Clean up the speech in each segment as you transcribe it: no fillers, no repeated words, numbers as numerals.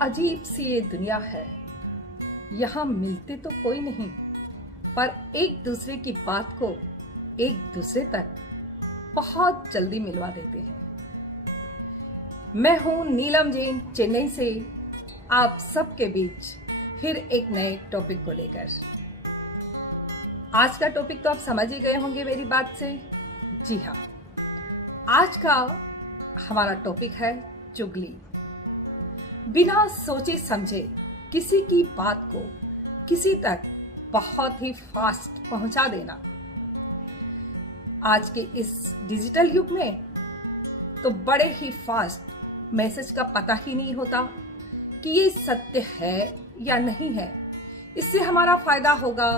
अजीब सी ये दुनिया है। यहाँ मिलते तो कोई नहीं, पर एक दूसरे की बात को एक दूसरे तक बहुत जल्दी मिलवा देते हैं। मैं हूँ नीलम जैन, चेन्नई से आप सबके बीच फिर एक नए टॉपिक को लेकर। आज का टॉपिक तो आप समझ ही गए होंगे मेरी बात से। जी हाँ, आज का हमारा टॉपिक है चुगली। बिना सोचे समझे किसी की बात को किसी तक बहुत ही फास्ट पहुंचा देना। आज के इस डिजिटल युग में तो बड़े ही फास्ट मैसेज का पता ही नहीं होता कि ये सत्य है या नहीं है, इससे हमारा फायदा होगा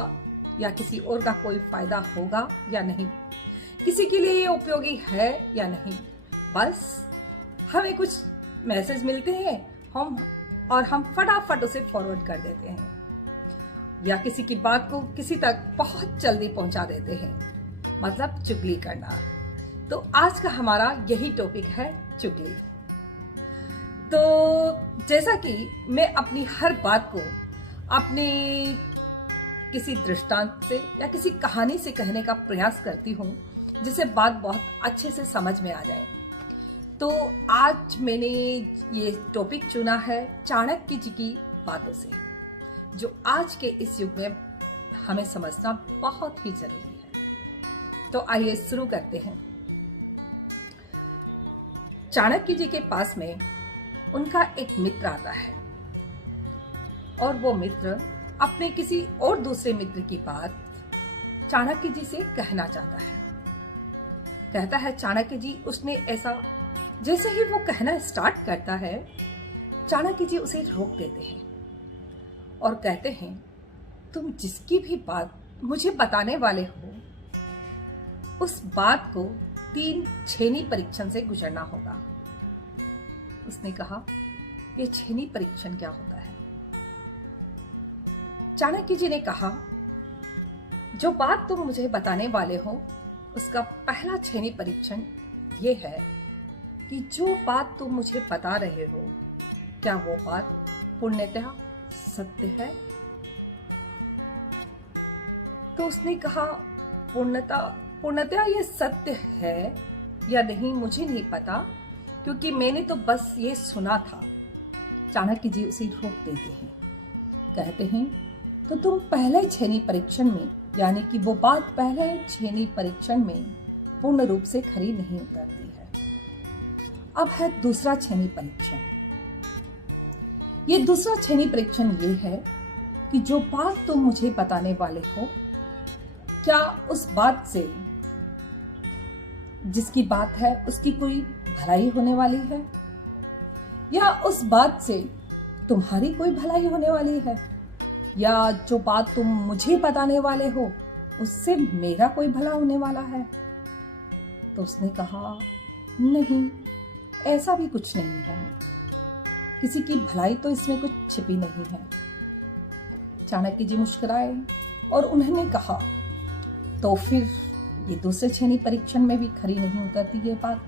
या किसी और का कोई फायदा होगा या नहीं, किसी के लिए ये उपयोगी है या नहीं। बस हमें कुछ मैसेज मिलते हैं हम फटाफट उसे फॉरवर्ड कर देते हैं या किसी की बात को किसी तक बहुत जल्दी पहुंचा देते हैं, मतलब चुगली करना। तो आज का हमारा यही टॉपिक है, चुगली। तो जैसा कि मैं अपनी हर बात को अपने किसी दृष्टांत से या किसी कहानी से कहने का प्रयास करती हूँ जिससे बात बहुत अच्छे से समझ में आ जाए, तो आज मैंने ये टॉपिक चुना है चाणक्य जी की बातों से, जो आज के इस युग में हमें समझना बहुत ही जरूरी है। तो आइए शुरू करते हैं। चाणक्य जी के पास में उनका एक मित्र आता है और वो मित्र अपने किसी और दूसरे मित्र की बात चाणक्य जी से कहना चाहता है। कहता है चाणक्य जी, उसने ऐसा, जैसे ही वो कहना स्टार्ट करता है चाणक्य जी उसे रोक देते हैं और कहते हैं, तुम जिसकी भी बात मुझे बताने वाले हो उस बात को 3 छेनी परीक्षण से गुजरना होगा। उसने कहा, ये छेनी परीक्षण क्या होता है? चाणक्य जी ने कहा, जो बात तुम मुझे बताने वाले हो उसका पहला छेनी परीक्षण ये है कि जो बात तुम मुझे बता रहे हो क्या वो बात पूर्णतः सत्य है? तो उसने कहा, पूर्णतः ये सत्य है या नहीं मुझे नहीं पता, क्योंकि मैंने तो बस ये सुना था। चाणक्य जी उसे रोक देते हैं, कहते हैं, तो तुम पहले छेनी परीक्षण में, यानी कि वो बात पहले छेनी परीक्षण में पूर्ण रूप से खरी नहीं उतरती है। अब है दूसरा छेनी परीक्षण। ये दूसरा छेनी परीक्षण ये है कि जो बात तुम मुझे बताने वाले हो क्या उस बात से, जिसकी बात है उसकी कोई भलाई होने वाली है, या उस बात से तुम्हारी कोई भलाई होने वाली है, या जो बात तुम मुझे बताने वाले हो उससे मेरा कोई भला होने वाला है। तो उसने कहा, नहीं, ऐसा भी कुछ नहीं है, किसी की भलाई तो इसमें कुछ छिपी नहीं है। चाणक्य जी मुस्कुराए और उन्होंने कहा, तो फिर ये दूसरे छेनी परीक्षण में भी खरी नहीं उतरती ये बात।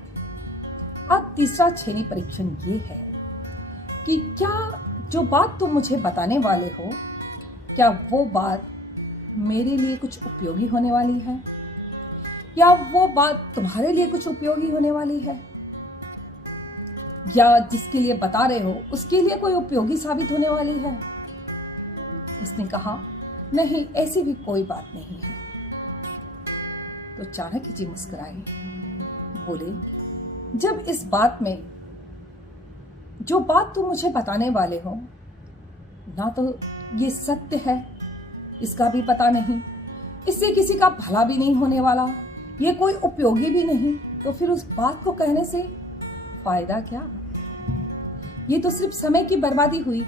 अब तीसरा छेनी परीक्षण ये है कि क्या जो बात तुम मुझे बताने वाले हो क्या वो बात मेरे लिए कुछ उपयोगी होने वाली है, या वो बात तुम्हारे लिए कुछ उपयोगी होने वाली है, या जिसके लिए बता रहे हो उसके लिए कोई उपयोगी साबित होने वाली है। उसने कहा, नहीं, ऐसी भी कोई बात नहीं है। तो चाणक्य जी मुस्कुराए, बोले, जब इस बात में जो बात तुम मुझे बताने वाले हो ना तो ये सत्य है, इसका भी पता नहीं, इससे किसी का भला भी नहीं होने वाला, ये कोई उपयोगी भी नहीं, तो फिर उस बात को कहने से फायदा क्या? ये तो सिर्फ समय की बर्बादी हुई।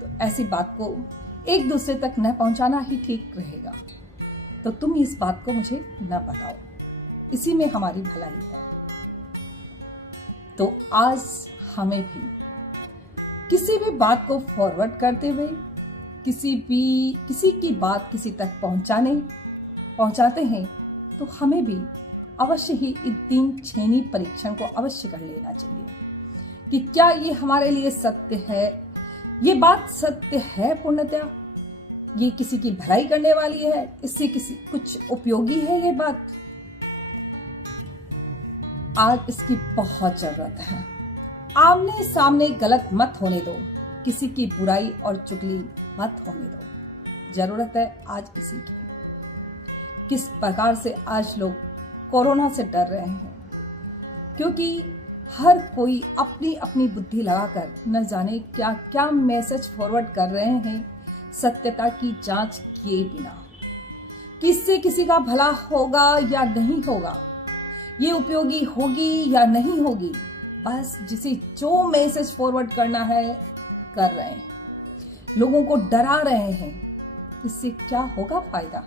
तो ऐसी बात को एक दूसरे तक न पहुंचाना ही ठीक रहेगा। तो तुम इस बात को मुझे न बताओ, इसी में हमारी भलाई है। तो आज हमें भी किसी भी बात को फॉरवर्ड करते हुए किसी की बात किसी तक पहुंचाते हैं, तो हमें भी अवश्य ही इन 3 छेनी परीक्षण को अवश्य कर लेना चाहिए। कि क्या ये हमारे लिए सत्य है, ये बात सत्य है पूर्णतया, ये किसी की भलाई करने वाली है, इससे किसी कुछ उपयोगी है ये बात। आज इसकी बहुत जरूरत है। आमने सामने गलत मत होने दो, किसी की बुराई और चुगली मत होने दो। जरूरत है आज इसी की। किस प्रकार से आज लोग कोरोना से डर रहे हैं, क्योंकि हर कोई अपनी अपनी बुद्धि लगाकर न जाने क्या क्या मैसेज फॉरवर्ड कर रहे हैं सत्यता की जांच किए बिना। किससे किसी का भला होगा या नहीं होगा, ये उपयोगी होगी या नहीं होगी, बस जिसे जो मैसेज फॉरवर्ड करना है कर रहे हैं, लोगों को डरा रहे हैं। इससे क्या होगा फायदा?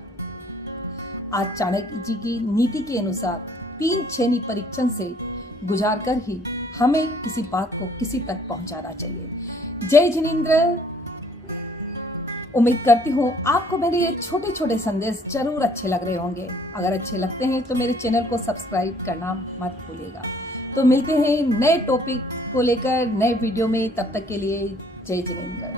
आज चाणक्य जी की नीति के अनुसार 3 श्रेणी परीक्षण से गुजार कर ही हमें किसी बात को किसी तक पहुंचाना चाहिए। जय जिनेंद्र। उम्मीद करती हूँ आपको मेरे ये छोटे छोटे संदेश जरूर अच्छे लग रहे होंगे। अगर अच्छे लगते हैं तो मेरे चैनल को सब्सक्राइब करना मत भूलिएगा। तो मिलते हैं नए टॉपिक को लेकर नए वीडियो में, तब तक के लिए जय जिनेंद्र।